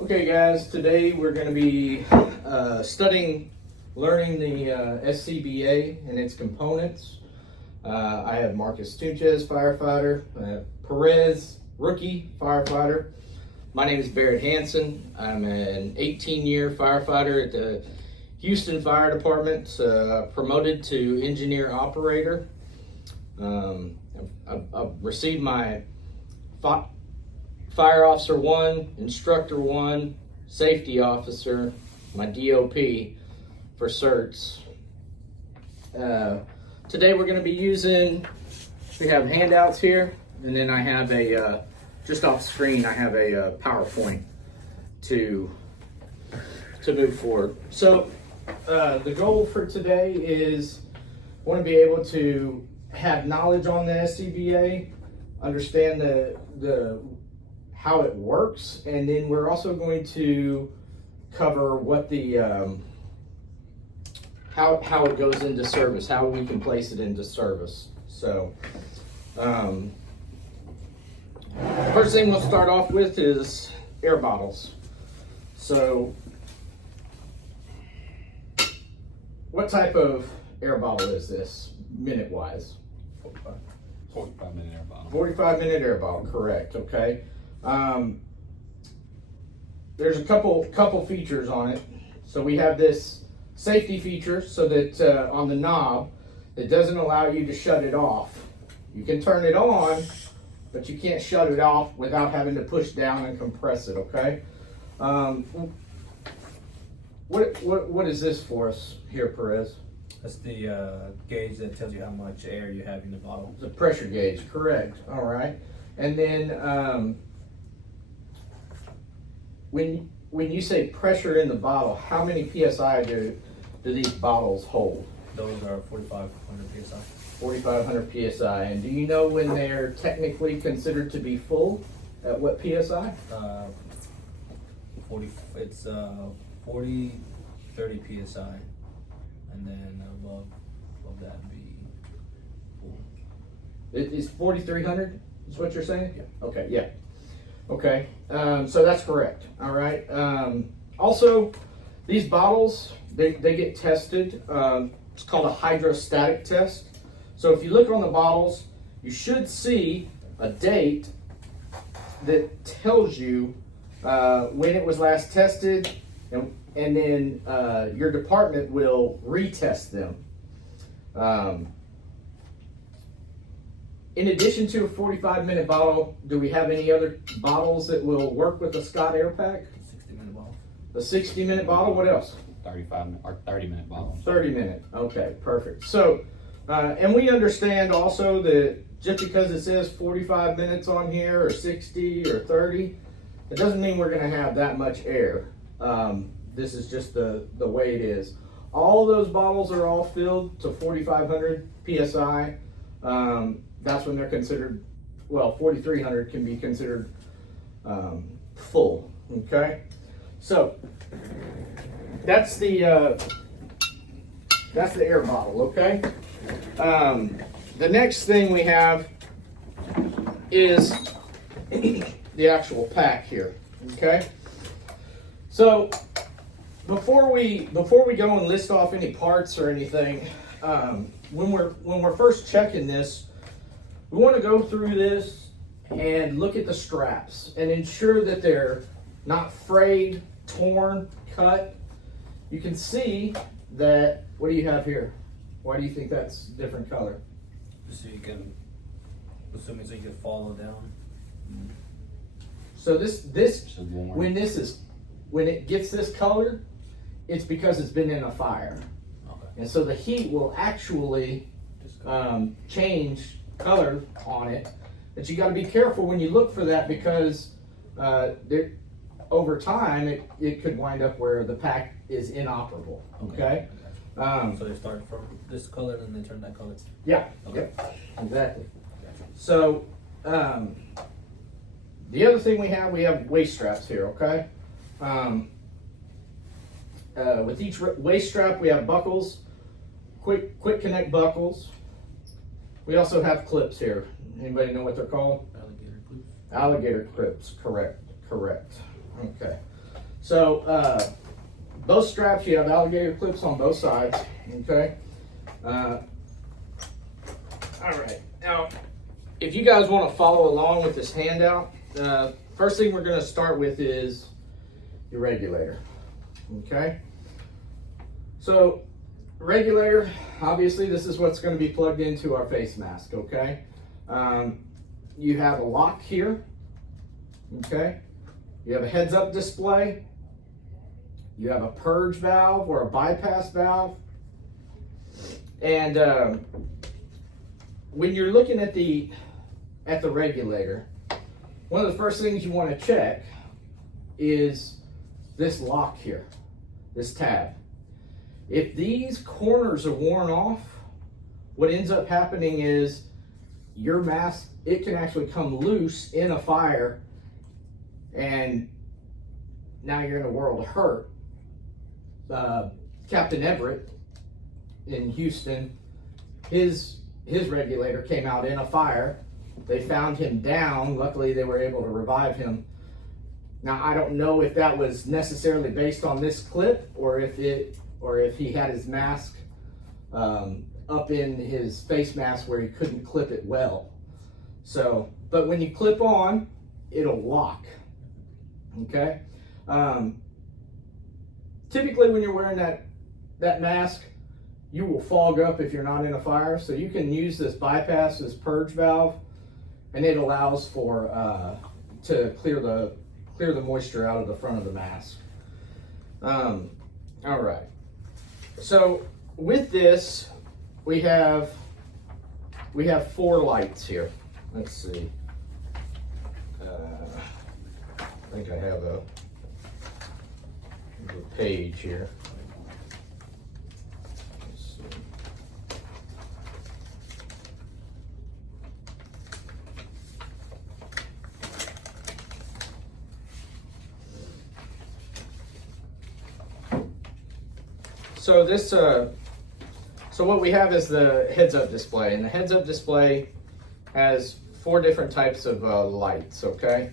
Okay guys, today we're going to be learning the SCBA and its components. I have Marcus Tunches, firefighter. I have Perez, rookie firefighter. My name is Barrett Hansen. I'm an 18-year firefighter at the Houston Fire Department, promoted to engineer operator. I've received my Fire Officer 1, Instructor 1, Safety Officer, my DOP for certs. Today we're going to be we have handouts here, and then I have just off screen, I have a PowerPoint to move forward. So the goal for today is I want to be able to have knowledge on the SCBA, understand the how it works, and then we're also going to cover what the how it goes into service, how we can place it into service. So first thing we'll start off with is air bottles. So what type of air bottle is this minute wise? 45 minute air bottle. 45-minute air bottle, correct. Okay. There's a couple features on it. So we have this safety feature so that on the knob, it doesn't allow you to shut it off. You can turn it on, but you can't shut it off without having to push down and compress it, okay? What is this for us here, Perez? That's the gauge that tells you how much air you have in the bottle. The pressure gauge, correct. All right. And then when you say pressure in the bottle, how many PSI do these bottles hold? Those are 4,500 PSI. 4,500 PSI. And do you know when they're technically considered to be full? At what PSI? 40, 30 PSI. And then above that be full. It is 4,300 is what you're saying? Yeah. Okay, yeah. Okay, so that's correct. All right. Also, these bottles, they get tested. It's called a hydrostatic test. So if you look on the bottles, you should see a date that tells you when it was last tested, and then your department will retest them. In addition to a 45-minute bottle, do we have any other bottles that will work with the Scott Air Pack? 60-minute bottle. The 60-minute bottle, what else? 30-minute bottle. 30-minute, okay, perfect. So, and we understand also that just because it says 45 minutes on here, or 60, or 30, it doesn't mean we're gonna have that much air. This is just the way it is. All those bottles are all filled to 4,500 PSI. That's when they're considered, well, 4,300 can be considered full, okay? So, that's the air bottle, okay? The next thing we have is the actual pack here, okay? So, before we go and list off any parts or anything, when we're first checking this, we want to go through this and look at the straps and ensure that they're not frayed, torn, cut. You can see that, what do you have here? Why do you think that's a different color? So you can, assuming so you can follow down. So when it gets this color, it's because it's been in a fire. Okay. And so the heat will actually change color on it. But you got to be careful when you look for that, because over time it could wind up where the pack is inoperable. Okay. So they start from this color and then they turn that color. Yeah. Okay. Yep, exactly. So the other thing we have waist straps here. Okay. With each waist strap we have buckles, quick connect buckles. We also have clips here. Anybody know what they're called? Alligator clips. Alligator clips, correct. Okay. So both straps, you have alligator clips on both sides, okay? All right, now, if you guys want to follow along with this handout, first thing we're going to start with is your regulator, okay? So, regulator, obviously this is what's going to be plugged into our face mask, okay? You have a lock here, okay? You have a heads-up display. You have a purge valve or a bypass valve. And when you're looking at the regulator, one of the first things you want to check is this lock here, this tab. If these corners are worn off, what ends up happening is your mask, it can actually come loose in a fire, and now you're in a world of hurt. Captain Everett in Houston, his regulator came out in a fire. They found him down. Luckily, they were able to revive him. Now, I don't know if that was necessarily based on this clip, or if he had his mask up in his face mask where he couldn't clip it well. So, but when you clip on, it'll lock. Okay. Typically, when you're wearing that mask, you will fog up if you're not in a fire. So you can use this bypass, this purge valve, and it allows for to clear the moisture out of the front of the mask. All right. So with this, we have 4 lights here. Let's see. I think I have a page here. Let's see. So this, so what we have is the heads-up display, and the heads-up display has 4 different types of lights. Okay,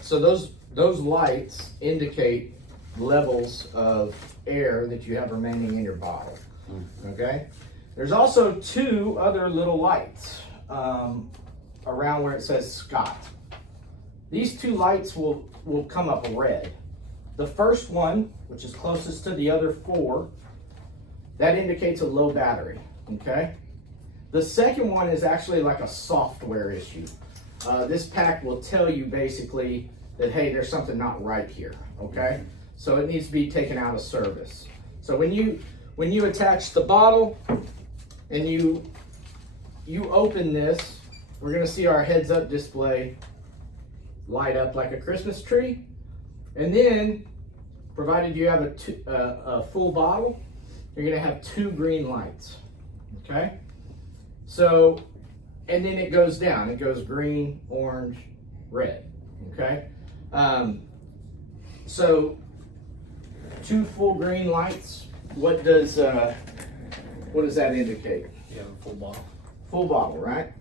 so those lights indicate levels of air that you have remaining in your bottle. Okay, there's also 2 other little lights around where it says Scott. These 2 lights will come up red. The first one, which is closest to the other 4, that indicates a low battery. Okay, the second one is actually like a software issue. This pack will tell you basically that, hey, there's something not right here. Okay, so it needs to be taken out of service. So when you attach the bottle and you open this, we're going to see our heads-up display light up like a Christmas tree. And then, provided you have a full bottle, you're going to have 2 green lights. Okay, so, and then it goes down. It goes green, orange, red. Okay, so 2 full green lights. What does that indicate? You have a full bottle. Full bottle, right?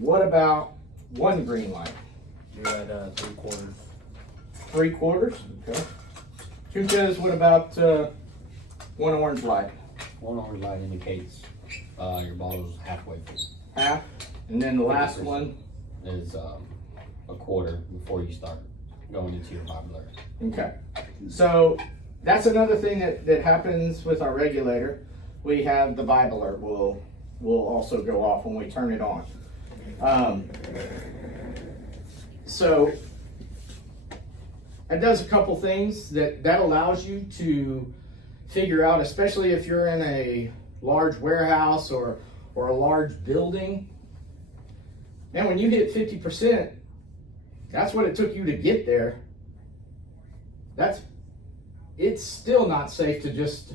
What about 1 green light? You're at 3/4. 3/4. Okay. Chukas, what about 1 orange light? 1 orange light indicates your bottle's halfway full. Half, and then the last one is a quarter before you start going into your bottler. Okay, so that's another thing that happens with our regulator. We have the vibe alert will also go off when we turn it on. So it does a couple things that allows you to figure out, especially if you're in a large warehouse or a large building. And when you hit 50%, that's what it took you to get there. It's still not safe to just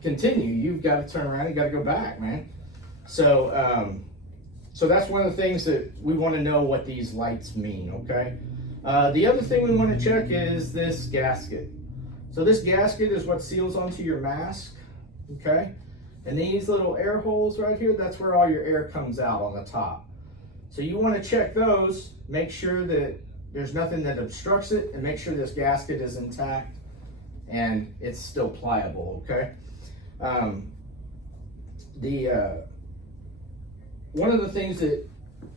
continue. You've got to turn around. You got to go back, man. So, so that's one of the things that we want to know what these lights mean. Okay. The other thing we want to check is this gasket. So this gasket is what seals onto your mask. Okay. And these little air holes right here, that's where all your air comes out on the top. So you want to check those, make sure that there's nothing that obstructs it, and make sure this gasket is intact and it's still pliable, okay? One of the things that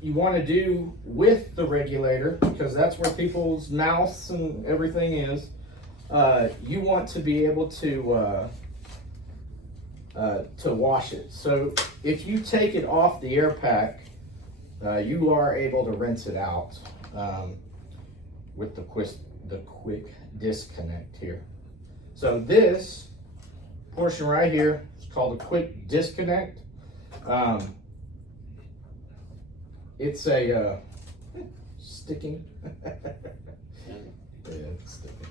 you want to do with the regulator, because that's where people's mouths and everything is, you want to be able to wash it. So if you take it off the air pack, you are able to rinse it out with the quick disconnect here. So this portion right here is called a quick disconnect. It's a sticking. Yeah, it's sticking.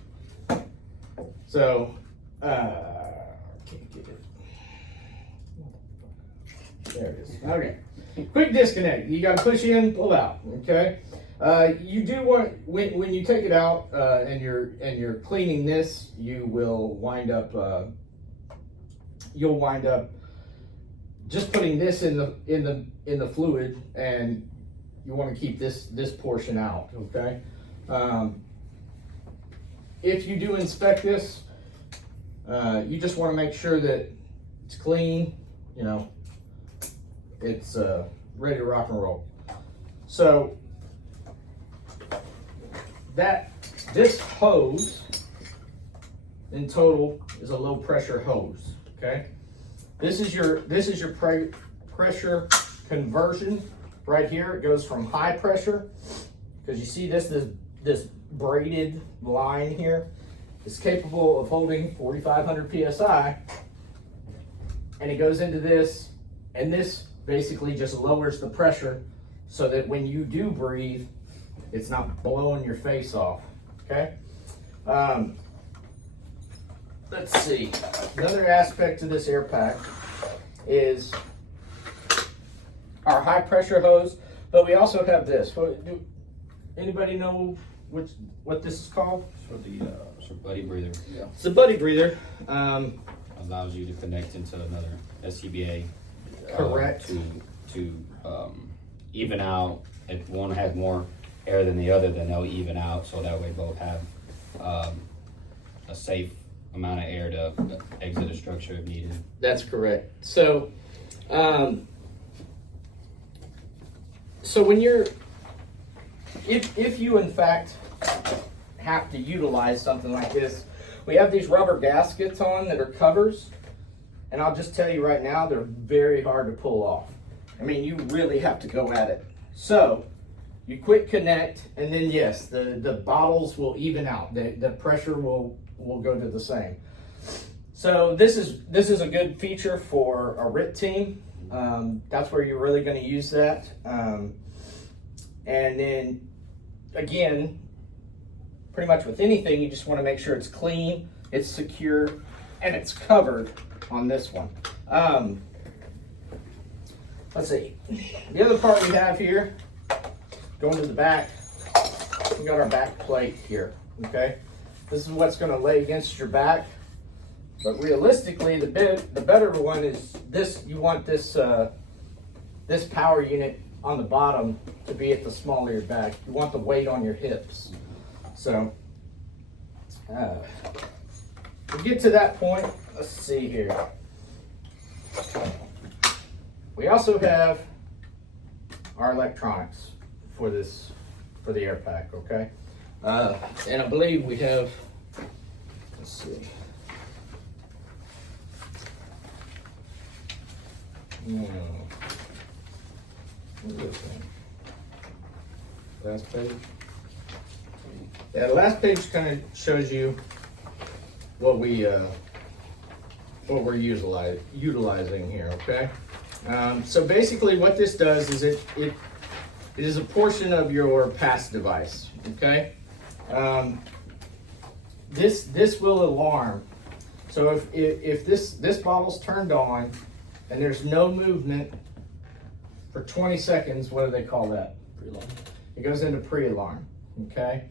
So can't get it. There it is. Okay. Quick disconnect. You got to push in, pull out. Okay. You do want when you take it out and you're cleaning this, you will wind up. You'll wind up just putting this in the fluid, and you want to keep this portion out. Okay. If you do inspect this, you just want to make sure that it's clean. You know, it's ready to rock and roll. So this hose in total is a low pressure hose. Okay, this is your pressure conversion right here. It goes from high pressure, because you see this braided line here is capable of holding 4,500 psi, and it goes into this, and this basically just lowers the pressure so that when you do breathe, it's not blowing your face off. Okay. Let's see. Another aspect to this air pack is our high pressure hose, but we also have this. Do anybody know what this is called? It's a buddy breather. Yeah. It's a buddy breather. Allows you to connect into another SCBA. Correct. To even out. If one has more air than the other, then they'll even out, so that way both have a safe amount of air to exit a structure if needed. That's correct. So, so when you're, if you in fact have to utilize something like this, we have these rubber gaskets on that are covers, and I'll just tell you right now, they're very hard to pull off. I mean, you really have to go at it. So you quick connect, and then yes, the bottles will even out. The pressure will go to the same. So this is a good feature for a RIT team. That's where you're really going to use that. And then again, pretty much with anything, you just want to make sure it's clean, it's secure, and it's covered on this one. Let's see. The other part we have here, going to the back, we got our back plate here. Okay, this is what's going to lay against your back. But realistically, the better one is this. You want this this power unit on the bottom to be at the small of your back. You want the weight on your hips. So to get to that point, let's see here. We also have our electronics for the air pack. Okay, and I believe we have. Let's see. What is this thing? Last page? Yeah, the last page kind of shows you what we're utilizing here, okay? So basically what this does is it is a portion of your pass device, okay? This will alarm. So if this bottle's turned on and there's no movement for 20 seconds, what do they call that? Pre-alarm. It goes into pre-alarm, okay?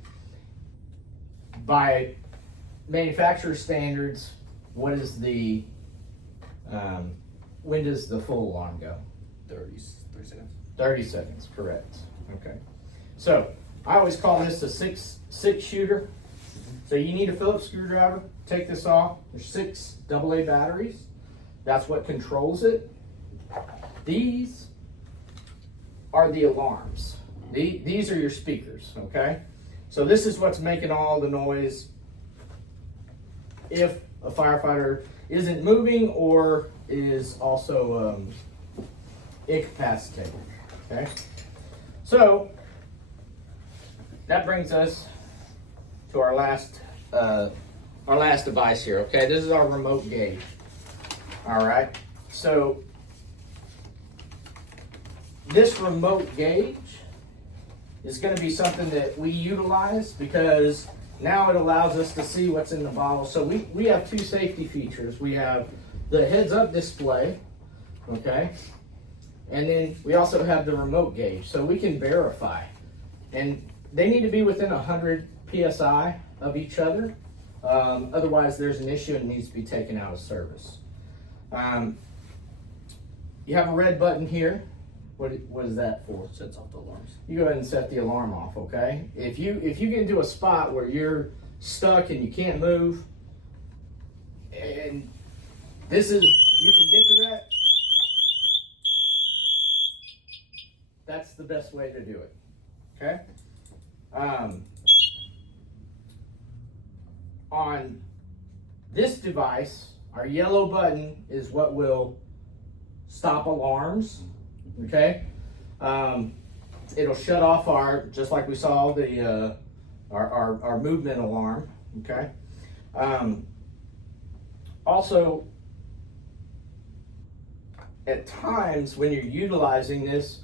By manufacturer standards, what is the, when does the full alarm go? 30 seconds. 30 seconds, correct. Okay. So I always call this a six shooter. So you need a Phillips screwdriver. Take this off. There's 6 AA batteries. That's what controls it. These are the alarms. These are your speakers, okay? So this is what's making all the noise if a firefighter isn't moving or is also incapacitated, okay? So that brings us to our last device here, okay? This is our remote gauge, all right? So this remote gauge is going to be something that we utilize because now it allows us to see what's in the bottle. So we have 2 safety features. We have the heads-up display, okay? And then we also have the remote gauge, so we can verify. And they need to be within 100 PSI of each other. Otherwise, there's an issue and it needs to be taken out of service. You have a red button here. What is that for? Sets off the alarms. You go ahead and set the alarm off, okay? If you get into a spot where you're stuck and you can't move, and this is, you can get to that, that's the best way to do it, okay? On this device, our yellow button is what will stop alarms, okay? It'll shut off our, just like we saw the our movement alarm, okay? Also, at times when you're utilizing this,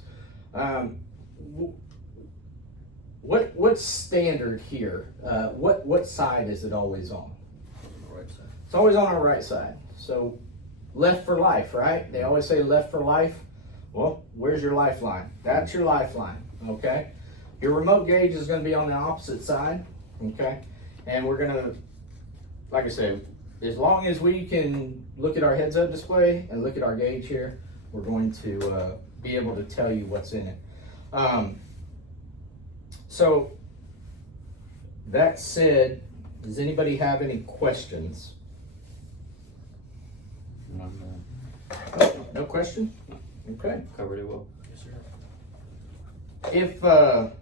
what's standard here? What side is it always on? Right side. It's always on our right side. So left for life, right? They always say left for life. Well, where's your lifeline? That's your lifeline, okay? Your remote gauge is going to be on the opposite side, okay? And we're going to, like I said, as long as we can look at our heads-up display and look at our gauge here, we're going to be able to tell you what's in it. So, that said, does anybody have any questions? No question? Okay. Covered it well. Yes, sir.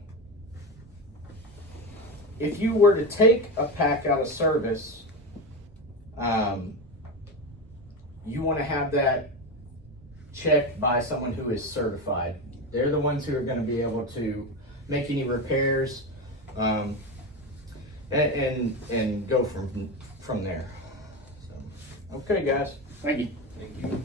If you were to take a pack out of service, you want to have that checked by someone who is certified. They're the ones who are going to be able to make any repairs and go from there. So, okay, guys. Thank you. Thank you.